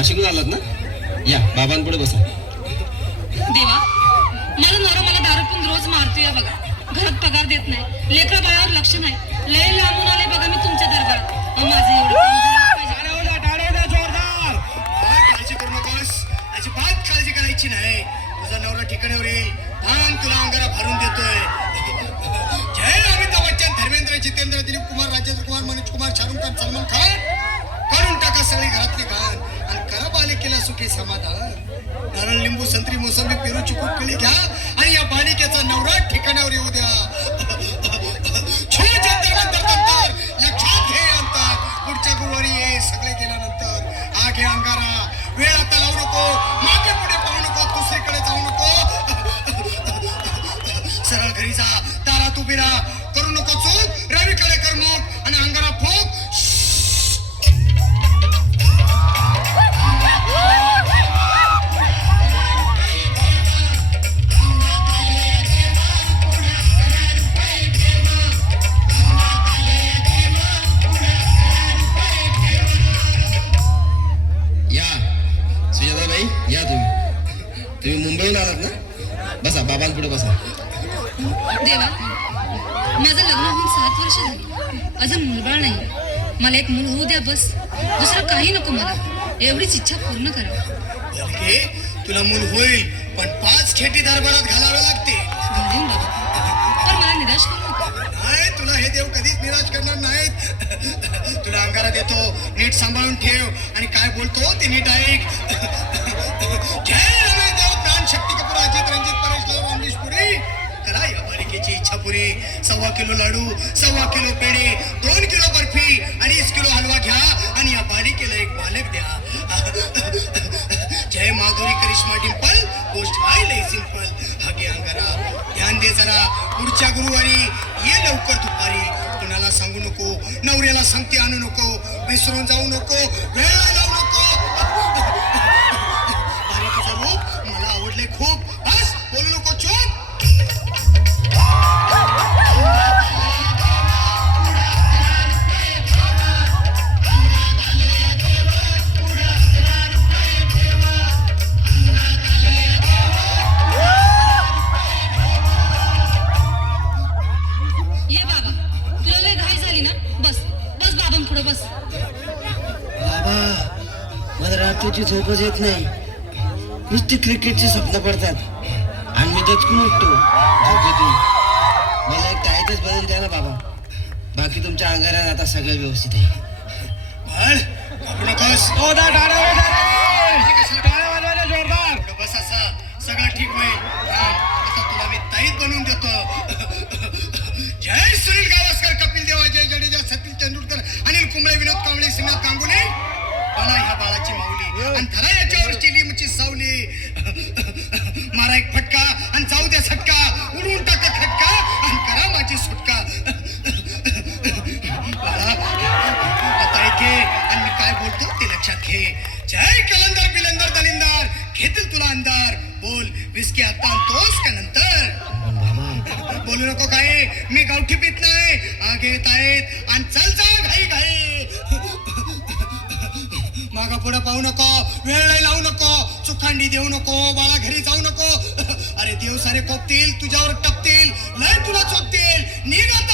नाशिकहून आलात ना? या बाबांपुढे बसा. देवा, माझा नवरा मला दारू पिऊन रोज मारतोय बघा. घरात पगार देत नाही, लेकरा बाळावर लक्ष नाही. लय लांबून आले बघा मी तुमच्या दरबारात. माझं एवढं काम झालं पाहिजे. जोरदार. काळजी करू नकोस, अजिबात काळजी करायची नाही. तुझा नवरा ठिकाणावर येईल. थांब, तुला अंगारा भरून देतोय. जय अमिताभ बच्चन, धर्मेंद्र, जितेंद्र, दिलीप कुमार, राजेंद्र कुमार, मनोज कुमार, शाहरुख खान, सलमान खान. करून टाका सगळी घरातली घाण आणि करा बालिकेला सुखी समाधान. नारळ, लिंबू, संत्री, मोसंबी, पेरू, चिकू, केळी घ्या आणि या बालिकेचा नवरा ठिकाणावर येऊ द्या. लक्षात घे अंतर. पुढच्या गुरुवारी ये. सगळे गेल्यानंतर हा घे अंगारा. वेळ आता लावू नको, मागे पुढे पाहू नको, दुसरीकडे जाऊ नको. सरळ घरी जा, दारात उभी राहा. करू नको चूक. रवीकडे कर मोक आणि अंगारा फोक. या तुम्ही मुंबईहून आलात ना? बसा, बाबांपुढे बसा. देवा, माझं लग्न होऊन 7 वर्ष झाली. अजून मुलबाळ नाही. मला एक मूल होऊ द्या बस. दुसरं काही नको मला. एवढीच इच्छा पूर्ण करा. तुला मूल होईल, पण 5 खेटी दरबारात घालावे लागते. घालीन बाबा, पण मला निराश करू नका. नाही, तुला हे देव कधीच निराश करणार नाहीत. तुला अंगारा देतो, नीट सांभाळून ठेव आणि काय बोलतो ते नीट ऐक. जय रमे देव, प्राण, शक्ती कपूर, अजित, रंजित, परेश, लाल, अमरीश पुरी. करा या बालिकेची इच्छा पुरी. 1.25 किलो लाडू, 1.25 किलो पेढे, 2 किलो बर्फी, 2.5 किलो हलवा घ्या आणि या बालिकेला एक बालक द्या. जय माधुरी, करिश्मा, डिंपल. गोष्ट आहे लय सिंपल. हा घे अंगारा. ध्यान दे जरा. पुढच्या गुरुवारी ये लवकर दुपारी. कुणाला सांगू नको, नवऱ्याला सांगते आणू नको, विसरून जाऊ नको, वेळ लावू नको. बालिकेचं रूप मला आवडले खूप. बस, बोलू नको, चूप. ये बाबा, तुला लय घाई झाली ना? बस बस बाबांपुढे बस. बाबा, मला रात्रीची झोपच येत नाही. नुसती क्रिकेटची स्वप्न पडतात आणि मी दचकून उठतो झोपेतून. मला एक टाईटच बदल द्या ना बाबा. बाकी तुमच्या अंगारात आता सगळं व्यवस्थित आहे. जोरदार. बस, असं सगळं ठीक होईल. आता तुला मी ताईत बनवून देतो. जय सुनील गावस्कर, कपिल देव, जय जडेजा, सचिन तेंडुलकर, अनिल कुंबळे, विनोद कांबळे, श्रीनाथ गांगुली. बना ह्या बाळाची माऊली आणि धरा याच्यावरची लिंबची सावली. मारा एक फटका आणि जाऊ द्या सटका. उडून टाका खटका आणि करा माझी सुटका. बाळा, आता ऐके आणि मी काय बोलतो ते लक्षात घे. जय कलंदर, बिलंदर, दलिंदर, घेतील तुला अंधार. बोल, विस्की आता आणतोस का नंतर? बोलू नको काय, मी गावठी पित नाही. आगे येत आहेत आणि चल जा घाई घाई. मागा पुढे पाहू नको, वेळ नाही लावू नको, चुखांडी देऊ नको, बाळा घरी जाऊ नको. अरे देव सारे कोपतील, तुझ्यावर टपतील, लय तुला चोपतील. निघ आता.